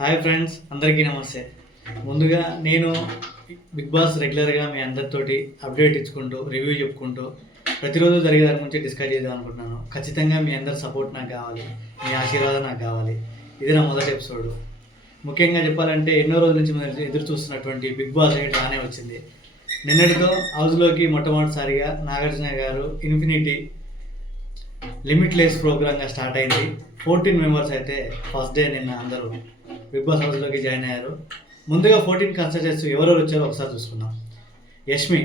Hi friends, అందరికీ నమస్తే. ముందుగా నేను బిగ్ బాస్ రెగ్యులర్గా మీ అందరితోటి అప్డేట్ ఇచ్చుకుంటూ రివ్యూ చెప్పుకుంటూ ప్రతిరోజు జరిగే దాని గురించి డిస్కస్ చేద్దాం అనుకుంటున్నాను. ఖచ్చితంగా మీ అందరి సపోర్ట్ నాకు కావాలి, మీ ఆశీర్వాదం నాకు కావాలి. ఇది నా మొదటి ఎపిసోడ్. ముఖ్యంగా చెప్పాలంటే ఎన్నో రోజుల నుంచి మనం ఎదురు చూస్తున్నటువంటి బిగ్ బాస్ రేట్ రానే వచ్చింది. నిన్నటితో హౌస్లోకి మొట్టమొదటిసారిగా నాగార్జున గారు ఇన్ఫినిటీ లిమిట్లెస్ ప్రోగ్రామ్గా స్టార్ట్ అయింది. 14 మెంబర్స్ అయితే ఫస్ట్ డే నిన్న అందరూ బిగ్ బాస్ హౌస్లోకి జాయిన్ అయ్యారు. ముందుగా 14 కంటెస్టెంట్స్ ఎవరెవరు వచ్చారో ఒకసారి చూసుకుందాం. యష్మి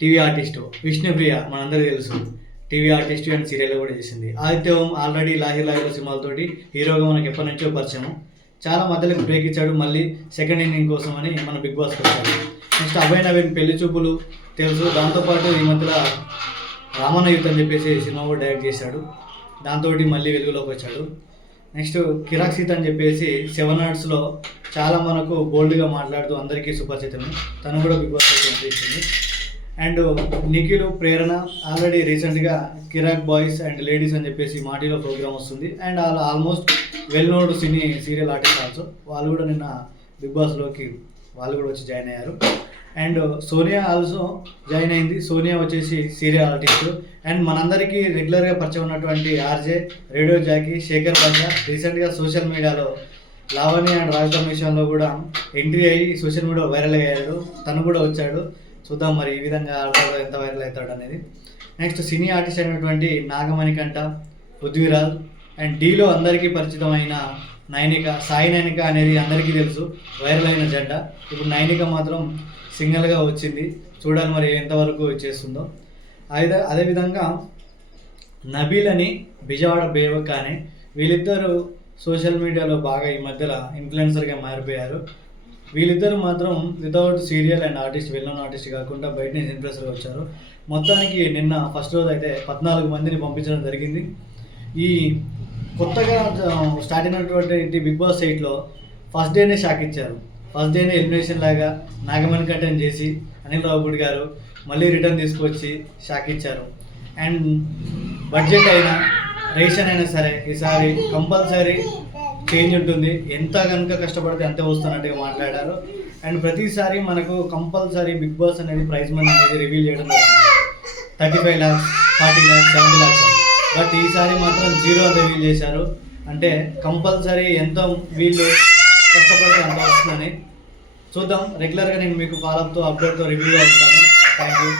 టీవీ ఆర్టిస్టు, విష్ణుప్రియ మనందరికీ తెలుసు, టీవీ ఆర్టిస్ట్ అండ్ సీరియల్ కూడా చేసింది. ఆదిత్య ఓం ఆల్రెడీ లాహిర్ లాహిర్ సినిమాలతోటి హీరోగా మనకి ఎప్పటి నుంచో పరిచయం. చాలా మధ్యలో బ్రేక్ ఇచ్చాడు, మళ్ళీ సెకండ్ ఇన్నింగ్ కోసం అని మన బిగ్ బాస్కి వచ్చాడు. నెక్స్ట్ అభయ్ నవీన్ పెళ్లి చూపులు తెలుసు, దాంతోపాటు ఈ మధ్యలో రామన్న యూత్ అని చెప్పేసి సినిమా కూడా డైరెక్ట్ చేశాడు, దాంతో మళ్ళీ వెలుగులోకి వచ్చాడు. నెక్స్ట్ కిరాక్ సీత అని చెప్పేసి 7 ఆర్ట్స్లో చాలా మనకు బోల్డ్గా మాట్లాడుతూ అందరికీ సుపరిచితమే, తను కూడా బిగ్ బాస్ ఇచ్చింది. అండ్ నిఖిల్ ప్రేరణ ఆల్రెడీ రీసెంట్గా కిరాక్ బాయ్స్ అండ్ లేడీస్ అని చెప్పేసి మాటీలో ప్రోగ్రామ్ వస్తుంది. And almost well node serial artist also, వాళ్ళు కూడా నిన్న బిగ్ బాస్లోకి వాళ్ళు కూడా వచ్చి జాయిన్ అయ్యారు. అండ్ సోనియా ఆల్సో జాయిన్ అయింది. సోనియా వచ్చేసి సీరియల్ ఆర్టిస్ట్. అండ్ మనందరికీ రెగ్యులర్గా పరిచయం ఉన్నటువంటి ఆర్జే రేడియో జాకీ శేఖర్ భాష రీసెంట్గా సోషల్ మీడియాలో లావణ్య అండ్ రాజధాని విషయంలో కూడా ఎంట్రీ అయ్యి సోషల్ మీడియా వైరల్ అయ్యాడు, తను కూడా వచ్చాడు. చూద్దాం మరి ఈ విధంగా ఆడతాడో, ఎంత వైరల్ అవుతాడు అనేది. నెక్స్ట్ సినీ ఆర్టిస్ట్ అయినటువంటి నాగమణికంఠ, పృథ్వీరాజ్ అండ్ డీలో అందరికీ పరిచితమైన నైనిక, సాయి నైనిక అనేది అందరికీ తెలుసు, వైరల్ అయిన జంట. ఇప్పుడు నైనిక మాత్రం సింగిల్గా వచ్చింది, చూడాలి మరి ఎంతవరకు చేస్తుందో. అదేవిధంగా నబీల్ అని బిజవాడ బేవక్ అని వీళ్ళిద్దరూ సోషల్ మీడియాలో బాగా ఈ మధ్యలో ఇన్ఫ్లుయెన్సర్గా మారిపోయారు. వీళ్ళిద్దరు మాత్రం without serial and artist, well known artist కాకుండా బయట నుంచి ఇన్ఫ్లుయెన్సర్గా వచ్చారు. మొత్తానికి నిన్న ఫస్ట్ రోజు అయితే 14 మందిని పంపించడం జరిగింది. ఈ కొత్తగా స్టార్ట్ అయినటువంటి బిగ్ బాస్ 8లో ఫస్ట్ డేనే షాక్ ఇచ్చారు. ఫస్ట్ డేనే ఎలిమినేషన్ లాగా నాగమణి కంటెంట్ చేసి అనిల్ రావుపూడి గారు మళ్ళీ రిటర్న్ తీసుకొచ్చి షాక్ ఇచ్చారు. అండ్ బడ్జెట్ అయినా రేషన్ అయినా సరే ఈసారి కంపల్సరీ చేంజ్ ఉంటుంది, ఎంత కనుక కష్టపడితే అంతే వస్తున్నట్టుగా మాట్లాడారు. అండ్ ప్రతిసారి మనకు కంపల్సరీ బిగ్ బాస్ అనేది ప్రైజ్ మనీ అనేది రివీల్ చేయడం జరుగుతుంది. 35 lakhs, 40 lakhs, 70 lakhs. బట్ ఈసారి మాత్రం 0 రివీల్ చేశారు. అంటే కంపల్సరీ ఎంత వీళ్ళు కష్టపడితే అంత వస్తుందని చూద్దాం. రెగ్యులర్గా నేను మీకు ఫాలోఅప్తో అప్డేట్తో రివ్యూగా ఉంటాను. Thank you.